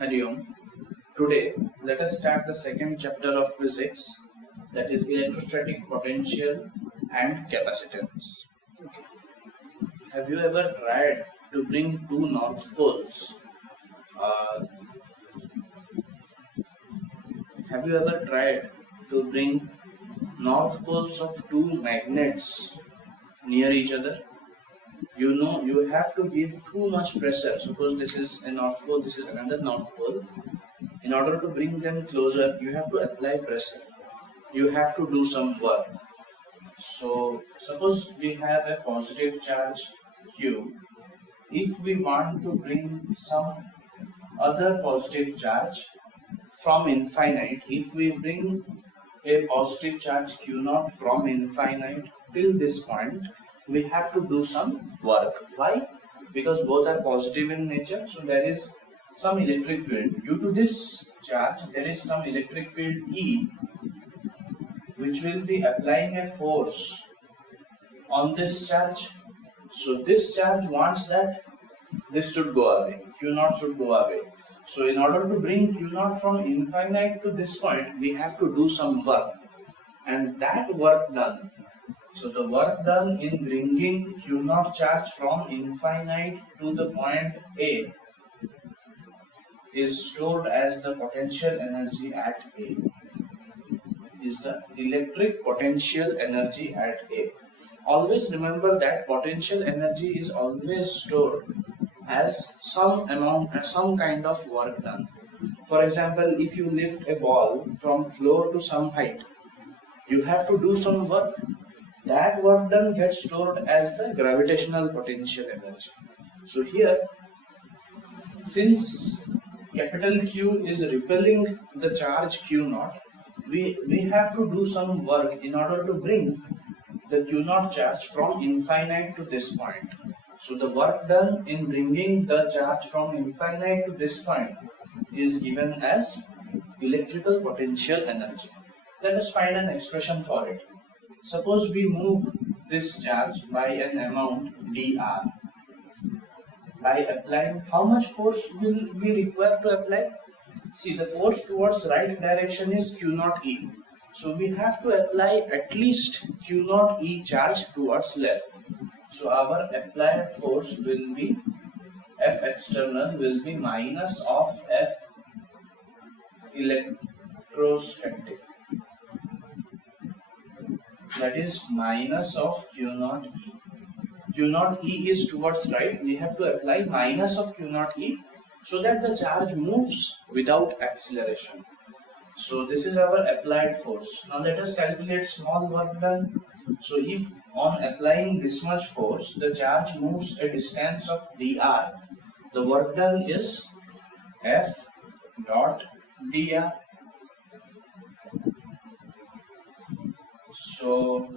Hari Om. Today, let us start the second chapter of physics, that is electrostatic potential and capacitance. Have you ever tried to bring two north poles? Have you ever tried to bring north poles of two magnets near each other? You know, you have to give too much pressure. Suppose this is a north pole, this is another north pole. In order to bring them closer, you have to apply pressure. You have to do some work. So, suppose we have a positive charge Q. If we want to bring some other positive charge from infinite, if we bring a positive charge Q0 from infinite till this point, we have to do some work. Why? Because both are positive in nature, so there is some electric field. Due to this charge, there is some electric field E, which will be applying a force on this charge. So this charge wants that this should go away, Q0 should go away. So in order to bring Q0 from infinite to this point, we have to do some work. And that work done, so the work done in bringing Q0 charge from infinite to the point A is stored as the potential energy at A, is the electric potential energy at A. Always remember that potential energy is always stored as some amount, some kind of work done. For example, if you lift a ball from floor to some height, you have to do some work. That work done gets stored as the gravitational potential energy. So here, since capital Q is repelling the charge Q0, we have to do some work in order to bring the Q0 charge from infinite to this point. So the work done in bringing the charge from infinite to this point is given as electrical potential energy. Let us find an expression for it. Suppose we move this charge by an amount dr. By applying, how much force will we require to apply? See, the force towards right direction is Q0E. So we have to apply at least Q0E charge towards left. So our applied force will be F external will be minus of F electrostatic. That is minus of Q0E. Q0E is towards right. We have to apply minus of Q0E so that the charge moves without acceleration. So this is our applied force. Now let us calculate small work done. So if on applying this much force, the charge moves a distance of dr, the work done is F dot dr. So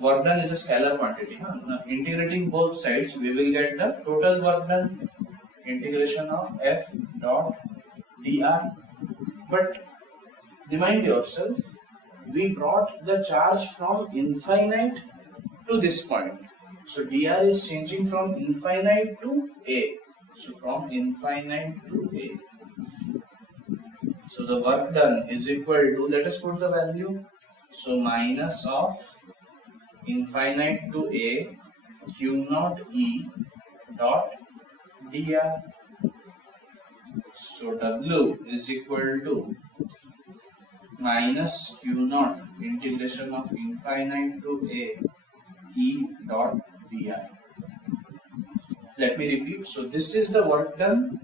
work done is a scalar quantity. Now integrating both sides, we will get the total work done, integration of F dot dr. But remind yourself, we brought the charge from infinite to this point. So dr is changing from infinite to A. So from infinite to A. So the work done is equal to, let us put the value. So minus of infinite to A Q0E dot dr. So W is equal to minus Q0 integration of infinite to A E dot dr. Let me repeat. So this is the work done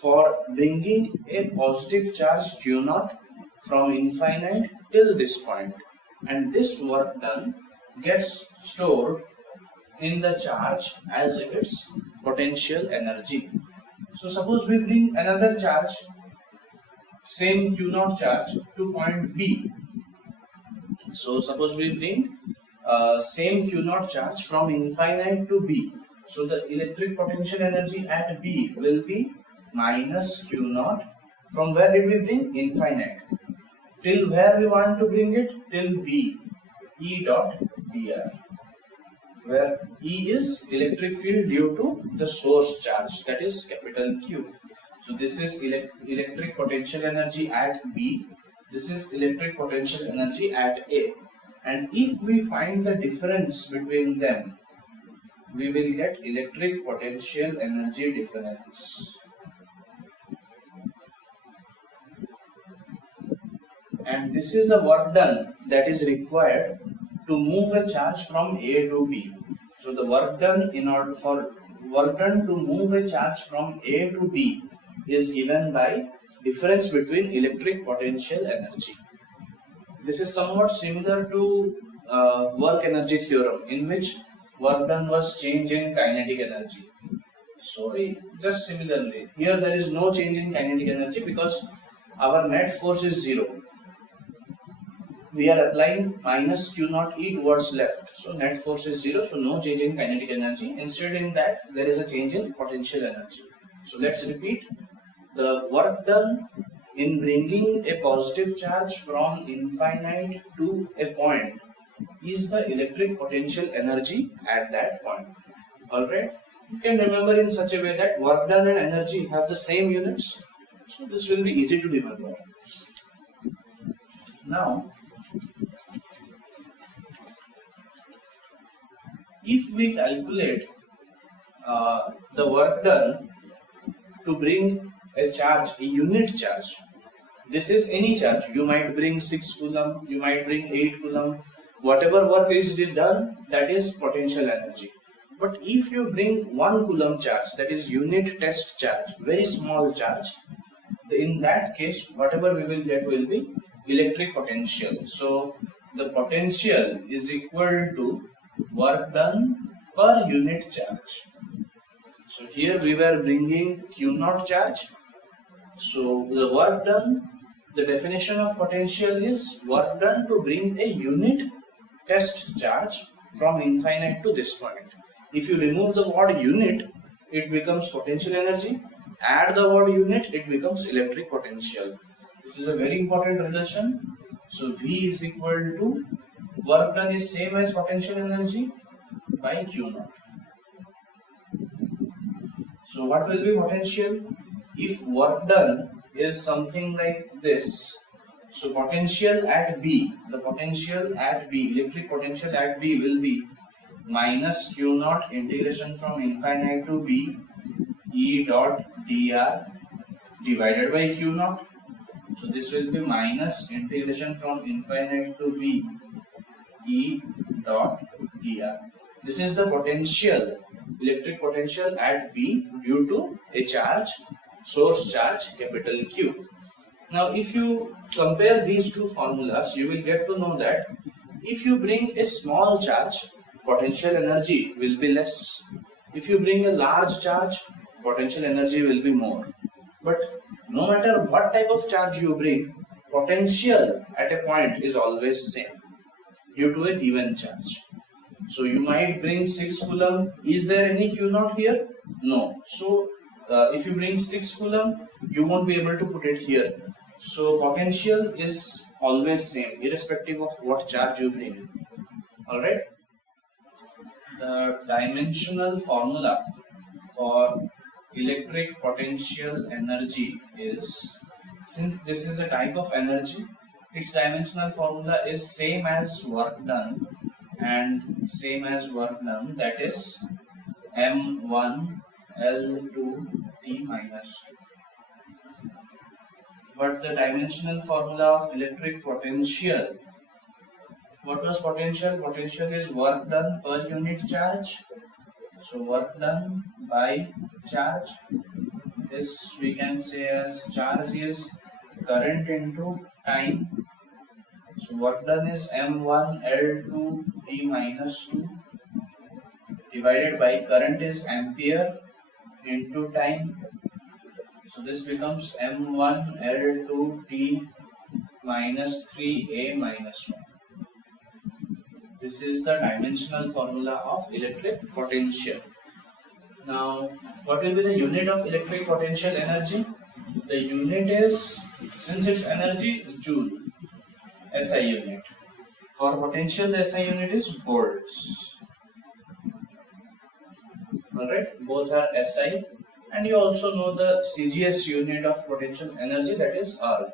for bringing a positive charge Q0 from infinite till this point, and this work done gets stored in the charge as its potential energy. So suppose we bring another charge, same Q0 charge, to point B. So suppose we bring same Q0 charge from infinite to B. So the electric potential energy at B will be minus Q0. From where did we bring? Infinite. Till where we want to bring it? Till B, E dot dr, where E is electric field due to the source charge, that is capital Q. So this is electric potential energy at B. This is electric potential energy at A. And if we find the difference between them, we will get electric potential energy difference. And this is the work done that is required to move a charge from A to B. So the work done to move a charge from A to B is given by difference between electric potential energy. This is somewhat similar to work energy theorem, in which work done was change in kinetic energy. So just similarly, here there is no change in kinetic energy because our net force is 0. We are applying minus Q naught E towards left. So net force is 0, so no change in kinetic energy. Instead in that, there is a change in potential energy. So let's repeat. The work done in bringing a positive charge from infinite to a point is the electric potential energy at that point. Alright? You can remember in such a way that work done and energy have the same units. So this will be easy to remember. Now, if we calculate the work done to bring a charge, a unit charge, this is any charge. You might bring 6 coulomb, you might bring 8 coulomb, whatever work is done, that is potential energy. But if you bring 1 coulomb charge, that is unit test charge, very small charge, in that case, whatever we will get will be electric potential. So the potential is equal to work done per unit charge. So here we were bringing Q naught charge. So the work done, the definition of potential is work done to bring a unit test charge from infinite to this point. If you remove the word unit, it becomes potential energy. Add the word unit, it becomes electric potential. This is a very important relation. So V is equal to work done is same as potential energy by Q naught. So what will be potential? If work done is something like this, so potential at B, the potential at B, electric potential at B will be minus Q naught integration from infinite to B E dot dr divided by Q naught. So this will be minus integration from infinite to B E dot dr. This is the potential, electric potential at B due to a charge, source charge capital Q. Now if you compare these two formulas, you will get to know that if you bring a small charge, potential energy will be less. If you bring a large charge, potential energy will be more. But no matter what type of charge you bring, potential at a point is always same due to a given charge. So you might bring 6 coulomb. Is there any Q naught here? No. So if you bring 6 coulomb, you won't be able to put it here. So potential is always same, irrespective of what charge you bring. Alright? The dimensional formula for electric potential energy is, since this is a type of energy, its dimensional formula is same as work done and same as work done, that is M1 L2 T minus 2. But the dimensional formula of electric potential, what was potential? Potential is work done per unit charge. So work done by charge, this we can say as charge is current into time. So work done is M1 L2 T minus 2 divided by current is ampere into time. So this becomes M1 L2 T minus 3A minus 1. This is the dimensional formula of electric potential. Now, what will be the unit of electric potential energy? The unit is, since it's energy, joule, SI unit. For potential, the SI unit is volts. Alright, both are SI And you also know the CGS unit of potential energy, that is erg.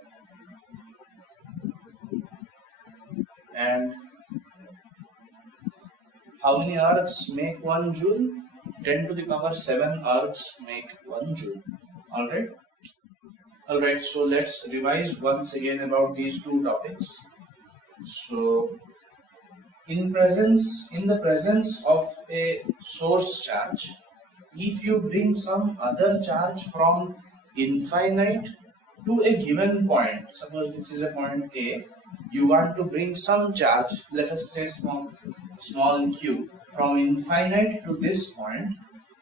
And how many ergs make 1 joule? 10 to the power 7 ergs make 1 joule. Alright, so let's revise once again about these two topics. So in the presence of a source charge, if you bring some other charge from infinite to a given point, suppose this is a point A, you want to bring some charge, let us say small q, from infinite to this point,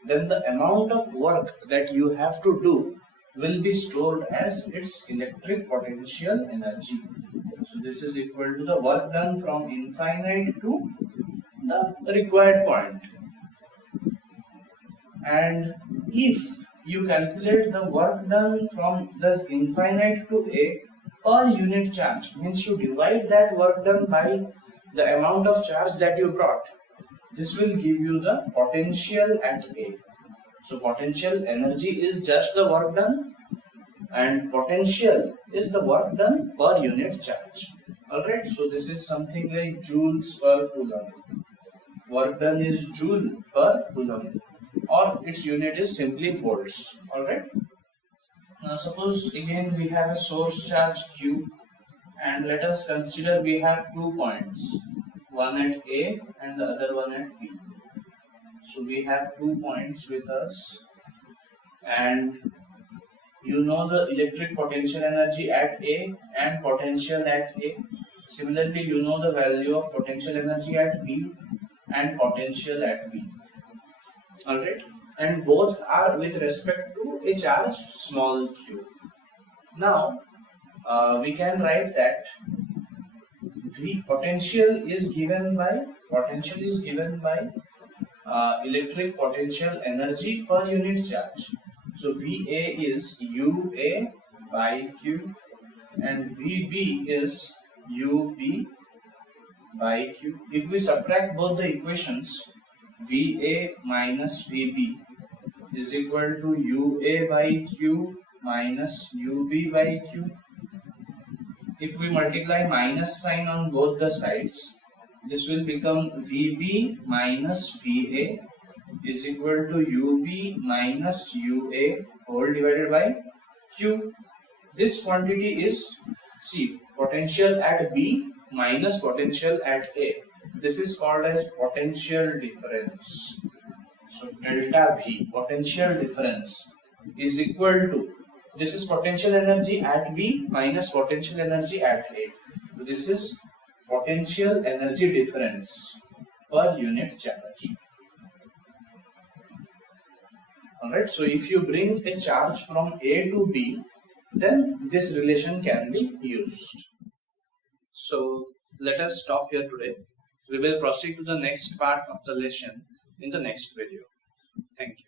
then the amount of work that you have to do will be stored as its electric potential energy. So this is equal to the work done from infinite to the required point. And if you calculate the work done from the infinite to A per unit charge, means you divide that work done by the amount of charge that you brought, this will give you the potential at A. So potential energy is just the work done, and potential is the work done per unit charge. Alright, so this is something like joules per coulomb. Work done is joule per coulomb, or its unit is simply volts. Alright. Now suppose again we have a source charge Q, and let us consider we have 2 points, one at A and the other one at B. So we have 2 points with us, and you know the electric potential energy at A and potential at A. Similarly, you know the value of potential energy at B and potential at B. Alright, and both are with respect to a charge small q. Now we can write that V potential is given by electric potential energy per unit charge. So VA is UA by Q, and VB is UB by Q. If we subtract both the equations, VA minus VB is equal to UA by Q minus UB by Q. If we multiply minus sign on both the sides, this will become VB minus VA is equal to UB minus UA whole divided by Q. This quantity is, see, potential at B minus potential at A. This is called as potential difference. So delta V, potential difference, is equal to, this is potential energy at B minus potential energy at A. So this is potential energy difference per unit charge. Alright, so if you bring a charge from A to B, then this relation can be used. So let us stop here today. We will proceed to the next part of the lesson in the next video. Thank you.